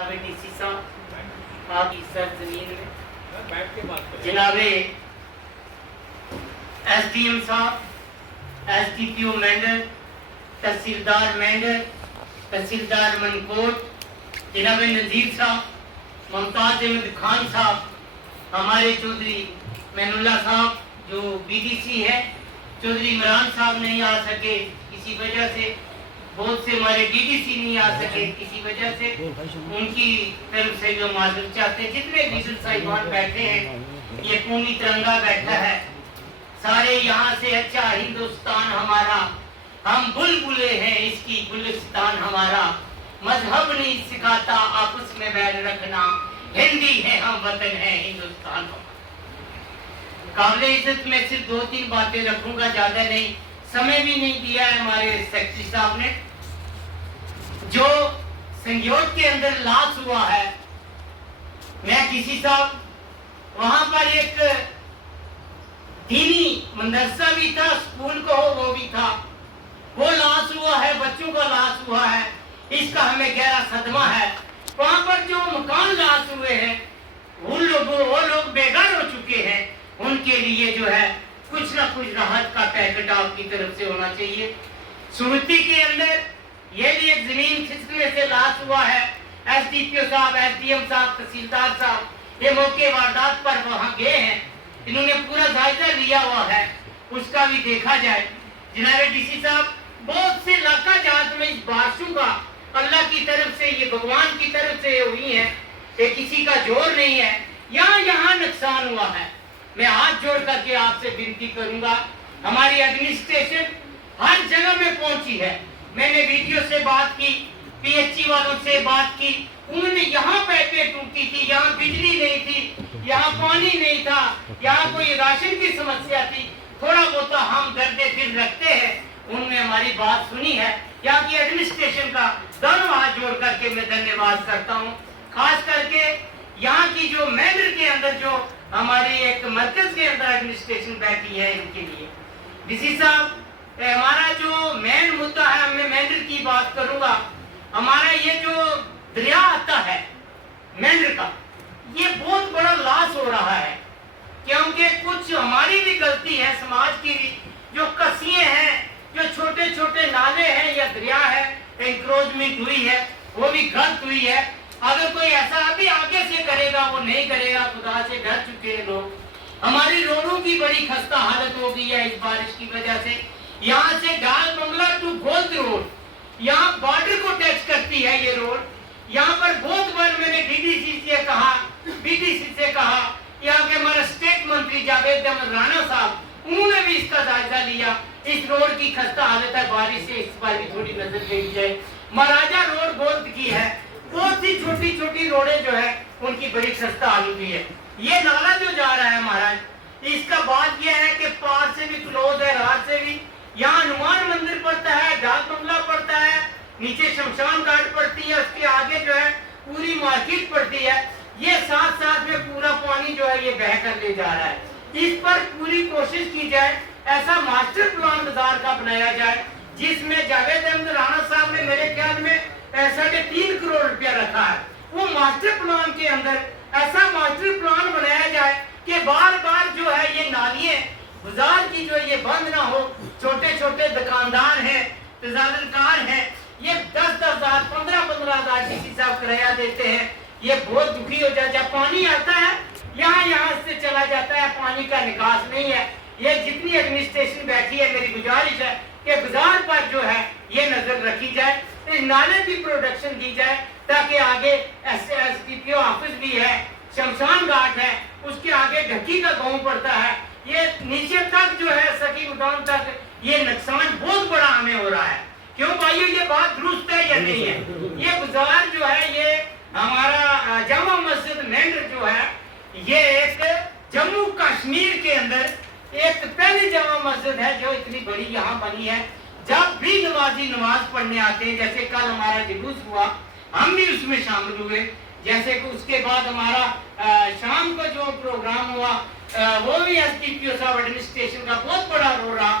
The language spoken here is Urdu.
ڈی سی صاحب آپ کی سرزمین میں جناب ایس ڈی ایم صاحب، ایس ڈی پی او مینڈر، تحصیلدار مینڈر، تحصیلدار منکوٹ، جناب نذیر صاحب، ممتاز احمد خان صاحب، ہمارے چودھری مین اللہ صاحب جو بی ڈی سی ہے، چودھری عمران صاحب نہیں آ سکے کسی وجہ سے، بہت سے ہمارے ڈی ڈی سی نہیں آ سکے کسی وجہ سے، ان کی طرف سے جو معذرت چاہتے ہیں، جتنے لیڈر صاحبان بیٹھے ہیں، یہ قومی ترنگا بیٹھا ہے، سارے یہاں سے اچھا ہندوستان ہمارا، ہم بلبلے ہیں اس کی گلستان ہمارا، مذہب نہیں سکھاتا آپس میں بیل رکھنا، ہندی ہے ہم وطن ہے ہندوستان ہمارا۔ قابل عزت میں صرف 2-3 باتیں رکھوں گا، زیادہ نہیں، سمے بھی نہیں دیا ہے ہمارے سیکرٹری صاحب نے۔ جو سنگیوٹ کے اندر لاس ہوا ہے، میں کسی صاحب وہاں پر ایک دینی مدرسہ بھی تھا، اسکول کو وہ بھی تھا، وہ لاس ہوا ہے، بچوں کا لاس ہوا ہے، اس کا ہمیں گہرا صدمہ ہے۔ وہاں پر جو مکان لاس ہوئے ہیں وہ لوگ بے گھر ہو چکے ہیں، ان کے لیے جو ہے کچھ نہ کچھ راحت کا پیکٹ آپ کی طرف سے ہونا چاہیے۔ سوتی کے اندر یہ بھی ایک زمین کھسکنے سے لاس ہوا ہے، ایس ڈی پی او صاحب، ایس ڈی ایم صاحب، تحصیلدار صاحب یہ موقع واردات پر وہاں گئے ہیں، انہوں نے پورا جائزہ لیا ہوا ہے، اس کا بھی دیکھا جائے۔ جناب ڈی سی صاحب، بہت سے علاقہ جات میں اس بارشوں کا اللہ کی طرف سے، یہ بھگوان کی طرف سے ہوئی ہے، کہ کسی کا جور نہیں ہے، یہاں نقصان ہوا ہے۔ میں ہاتھ جوڑ کر کے آپ سے ونتی کروں گا، ہماری ایڈمنسٹریشن ہر جگہ میں پہنچی ہے، میں نے ویڈیو سے بات کی، پی ایچ ای والوں سے بات کی، انہوں نے یہاں پائپیں ٹوٹی تھی، یہاں بجلی نہیں تھی، یہاں پانی نہیں تھا، یہاں کوئی راشن کی سمسیا تھی، تھوڑا بہت ہم درد دل رکھتے ہیں، انہوں نے ہماری بات سنی ہے۔ یہاں کی ایڈمنسٹریشن کا دونوں ہاتھ جوڑ کر کے میں دھنیہ واد کرتا ہوں، خاص کر کے یہاں کی جو مینڈر کے اندر جو ہماری ایک مرکز کے اندر ایڈمنسٹریشن بیٹھی ہے، ان کے لیے ڈی سی صاحب ہمارا جو مین مدعا ہے، میں مینڈر کی بات کروں گا، ہمارا یہ جو دریا آتا ہے مینڈر کا، یہ بہت بڑا لاس ہو رہا ہے، کیونکہ کچھ ہماری بھی غلطی ہے، سماج کی بھی، جو کسیے ہیں، جو چھوٹے چھوٹے نالے ہیں یا دریا ہے، انکروچمنٹ ہوئی ہے، وہ بھی غلط ہوئی ہے۔ اگر کوئی ایسا ابھی آگے سے کرے گا، وہ نہیں کرے گا، خدا سے ڈر چکے ہیں لوگ۔ ہماری روڈوں کی بڑی خستہ حالت ہو گئی ہے اس بارش کی وجہ سے، یہاں سے ڈال بنگلہ ٹو گولد روڈ، یہاں بارڈر کو ٹچ کرتی ہے یہ روڈ، یہاں پر بہت بار میں نے ڈی ڈی سی سے کہا، بی ڈی سی سے کہا، یہاں کے ہمارا اسٹیٹ منتری جاوید احمد رانا صاحب، انہوں نے بھی اس کا جائزہ لیا، اس روڈ کی خستہ حالت ہے، بارش سے اس پر بھی تھوڑی نظر دینی جائے۔ مہاراجہ روڈ گولد کی ہے، بہت سی چھوٹی چھوٹی روڈیں جو ہے ان کی بڑی خستہ حالت ہوئی ہے۔ یہ نالا جو جا رہا ہے مہاراج، اس کا بات یہ ہے کہ پار سے بھی کلوز ہے، رات سے بھی، یہاں ہنومان مندر پڑتا ہے، ڈاک بنگلہ پڑتا ہے، نیچے شمشان گھاٹ پڑتی ہے، اس کے آگے جو ہے پوری مارکیٹ پڑتی ہے، یہ ساتھ ساتھ میں پورا پانی جو ہے یہ بہہ کر لے جا رہا ہے۔ اس پر پوری کوشش کی جائے، ایسا ماسٹر پلان بازار کا بنایا جائے جس میں جاوید احمد رانا صاحب نے میرے خیال میں 3.5 کروڑ روپیہ رکھا ہے، وہ ماسٹر پلان کے اندر ایسا ماسٹر پلان بنایا جائے کہ بار بار جو ہے یہ نالیاں بازار کی جو یہ بند نہ ہو، چھوٹے چھوٹے دکاندار ہیں، تجارت کار ہیں، یہ 10,000 15,000 ڈی سی صاحب کرایہ دیتے ہیں، یہ بہت دکھی ہو جائے، جب پانی آتا ہے یہاں سے چلا جاتا ہے، پانی کا نکاس نہیں ہے۔ یہ جتنی ایڈمنسٹریشن بیٹھی ہے، میری گزارش ہے کہ بازار پر جو ہے یہ نظر رکھی جائے، اس نالے کی پروڈکشن دی جائے، تاکہ آگے S D P O office بھی ہے، شمشان گھاٹ ہے، اس کے آگے ڈھکی کا گاؤں پڑتا ہے، یہ نیچے تک جو ہے سکی گودام تک یہ نقصان بہت بڑا ہمیں ہو رہا ہے۔ کیوں بھائیو، یہ بات درست ہے یا نہیں ہے؟ یہ بازار جو ہے، یہ ہمارا جامع مسجد مینڈر جو ہے، یہ ایک جموں کشمیر کے اندر ایک پہلی جامع مسجد ہے جو اتنی بڑی یہاں بنی ہے۔ جب بھی نمازی نماز پڑھنے آتے ہیں، جیسے کل ہمارا جلوس ہوا، ہم بھی اس میں شامل ہوئے، جیسے کہ اس کے بعد ہمارا شام کو جو پروگرام ہوا، وہ بھی ایس ڈی پی او صاحب ایڈمنسٹریشن کا بہت بڑا رول رہا،